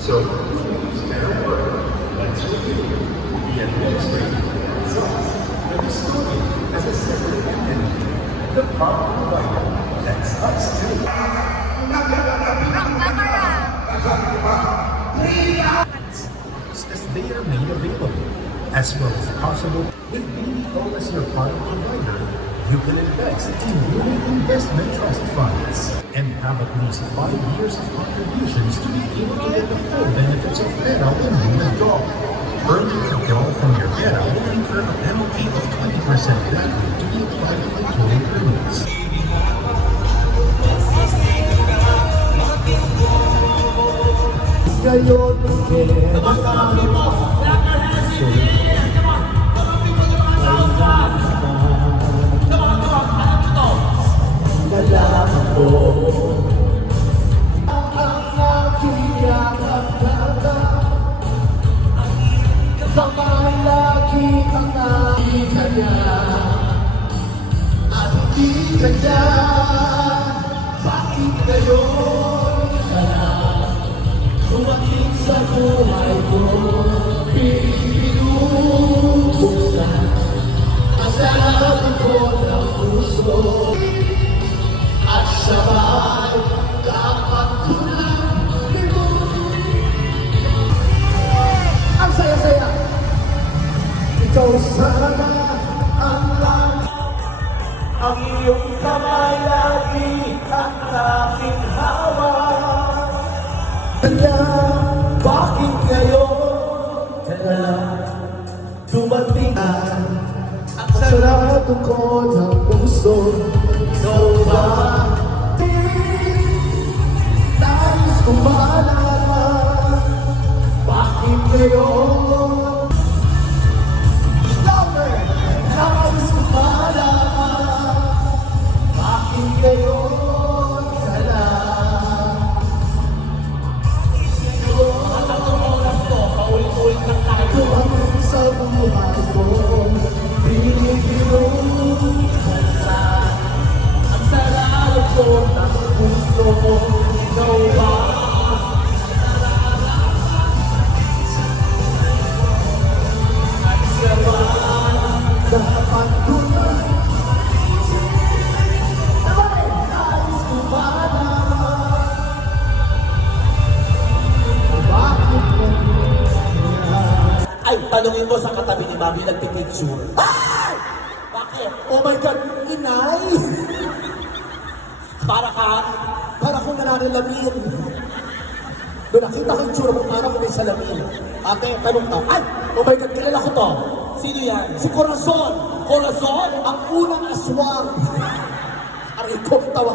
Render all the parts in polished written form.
So, instead of work, let's review the administrator, the custodian as a separate entity, the power provider, that's us too. As they are made available, as well as possible, with BDO as your product provider, you can invest in Unit Investment Trust Funds and have at least 5 years of contributions to be able to get the full benefits of PERA when you withdraw. Early withdrawal from your PERA will incur a penalty of 20% value to be applied to the total earnings. Ngayon, nalaman ko ang aking yakap-yakap kamalaki ang aking kanya at hindi kanya bakit ngayon dumating sa buhay ko pinubuksan ang sarap ko ng puso at sabay dapat ko lang ang saya-saya ikaw sana ang langit ang iyong kamay lagi ang aking hawak kanya bakit ngayon teka lang dumating ang sarado ko ng puso ikaw ba nais ko maalala bakit ngayon louder nais ko maalala bakit ngayon ka lang Tuwang sa buhay ko binibigong ang sarado ko ng puso mo ikaw ba? At sabay dapat ko na sabay nais ko malaman bakit ay, tanungin mo sa katabi ni Mami nagpipicture. Ay! Bakit? Oh my God, inay! para kung nananalamin. Doon nakita ko yung tsura mo, para kung may salamin. Ate, tanong ka, ay! Oh my God, kilala ko to. Sino yan? Si Corazon. Corazon, ang unang aswang. Aray ko, tawa.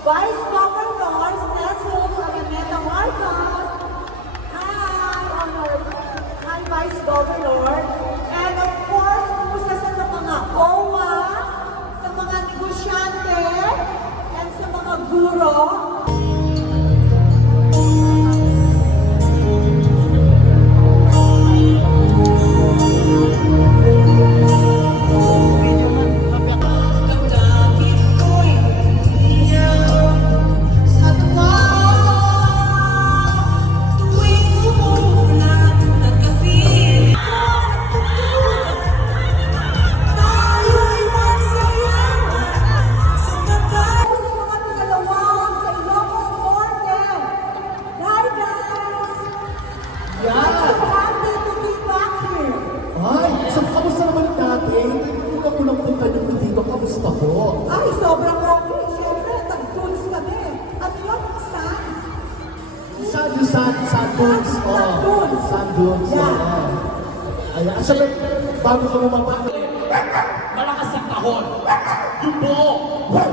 Vice Governor Cecil Agameta Marcos. Hi, Vice Governor. And of course, kumusta sa mga OWA, sa mga negosyante, and sa mga guro. Ay, sobrang okay. Siyempre, tag-tools kami. At yun, saan? Sandbones. Sandbones. Ayan. Sabi, bago ka bumaba. Malakas ang kahon. Yung buo. Mas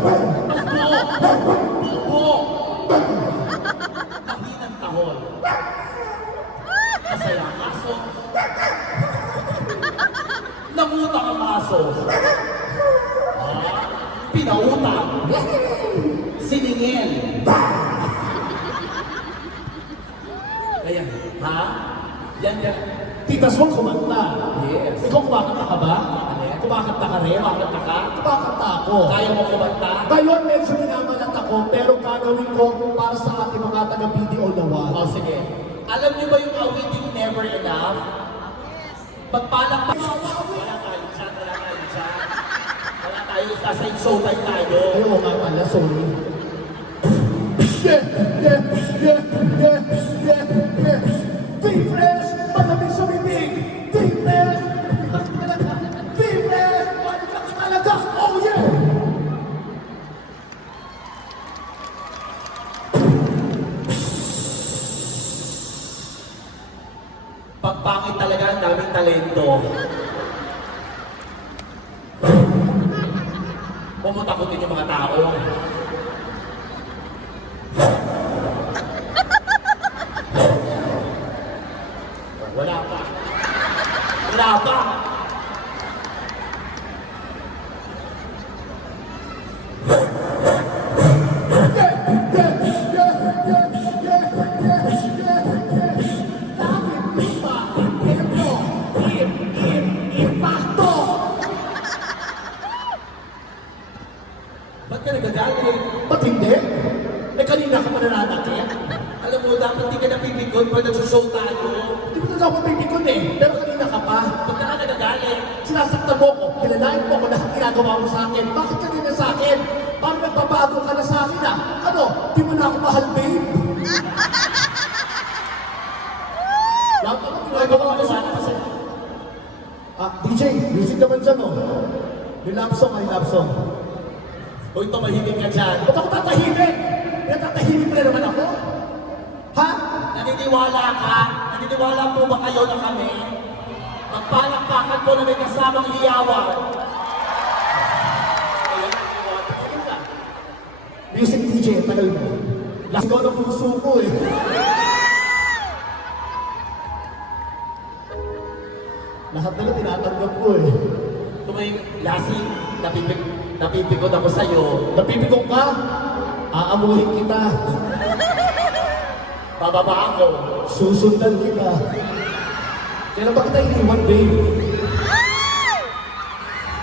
buo. Buo. aso. Pinautang. Siningil. Ayan. Ha? Yan. Tita Sol kumanta. Yes. Ikaw kumakanta ka ba? Kumakanta ka rin? Kumakanta ka? Kumakanta ako. Kaya mo kumanta? Ngayon medyo minamalat ako, pero gagawin ko para sa ating mga taga-BDO nawa. O sige. Alam niyo ba yung awiting Never Enough? Magpalak pa. Wala tayo dyan. Wala tayo. Kasi showtime tayo. Ayaw nga pala, sorry. Tifres! Malamig sa bibig! Tifres! Tifres! Balikan ka talaga! Oh yeah! Pagpangit talaga ang daming talento. Pumutakutin yung mga tao. Wala pa. Wala pa. Ba't ka nagagalit? Ba't hindi? Eh kanina ka pa nananakit? Alam mo, dapat di ka napipikon pag nagsushow tayo. Hindi mo na ako pipikon eh, pero kanina ka pa. Ba't ka nagagalit? Sinasaktan mo ko, pinanayin mo ko lahat ginagawa mo sa akin. Bakit ka ganyan sa akin? Parang nagbabago ka na sa akin ah. Ano, di mo na ako mahal, babe? Lahat ako ginagawa mo sa akin. Ah, DJ, music naman dyan oh. Yung love song, ay love song. Uy, tumahimik ka dyan. Ba't ako tatahimik? Pinatahimik mo na naman ako? Ha? Naniniwala ka? Naniniwala po ba kayo na kami? Magpalakpakan po na may kasamang hiyawan. Ayun, ayun ka. Music DJ, tagal mo. Last ko ng puso ko eh. Lahat na lang tinatanggap ko eh. Tumahimik. Lassie, napipikon ako sa'yo. Napipigong ka? Aamuhin kita. Bababa ako. Susundan kita. Kailan ba kita iniwan, babe?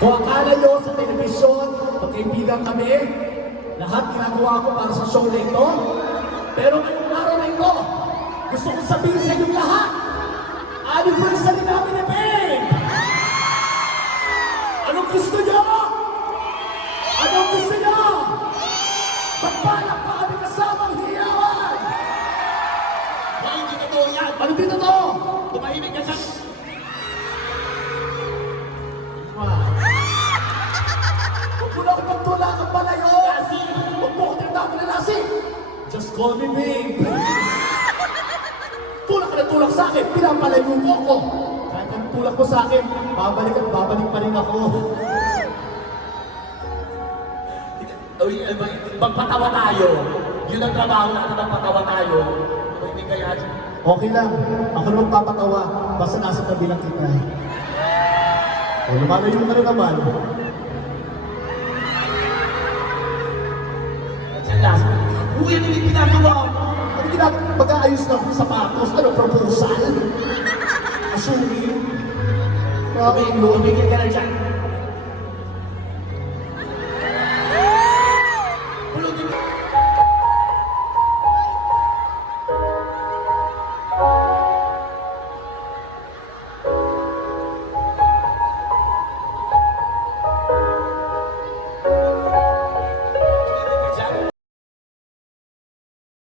Kung akala nyo sa telebisyon, magkaibigan kami, lahat ginagawa ko para sa show na ito. Pero ngayong araw na ito, gusto kong sabihin sa inyong lahat, anniversary namin ni babe! Anong gusto nyo? Anong gusto nyo? Magbalak pa kami kasamang hiyawan! Ay, hindi totoo yan. Ano dito to? Tumahimik ka dyan. Huwag mo na ako magtulakan pala yun! Lassie! Huwag mo ako tinatawag na Lassie! Just call me babe! Tulak ka na tulak sa akin, pinapalayo mo ako! Kahit anong tulak mo sa akin, babalik at babalik pa rin ako. Uy, magpatawa tayo. Yun ang trabaho natin, magpatawa tayo. Hindi kaya dyan. Okay lang, ako naman papatawa, basta nasa tabi lang kita. O lumalayo ka na naman. Diyan lang. Uy, ano yung ginagawa mo? Ano ginagawa? Mag-aayos ng sapatos, ano, proposal? Assuming. Tumigil ka na dyan.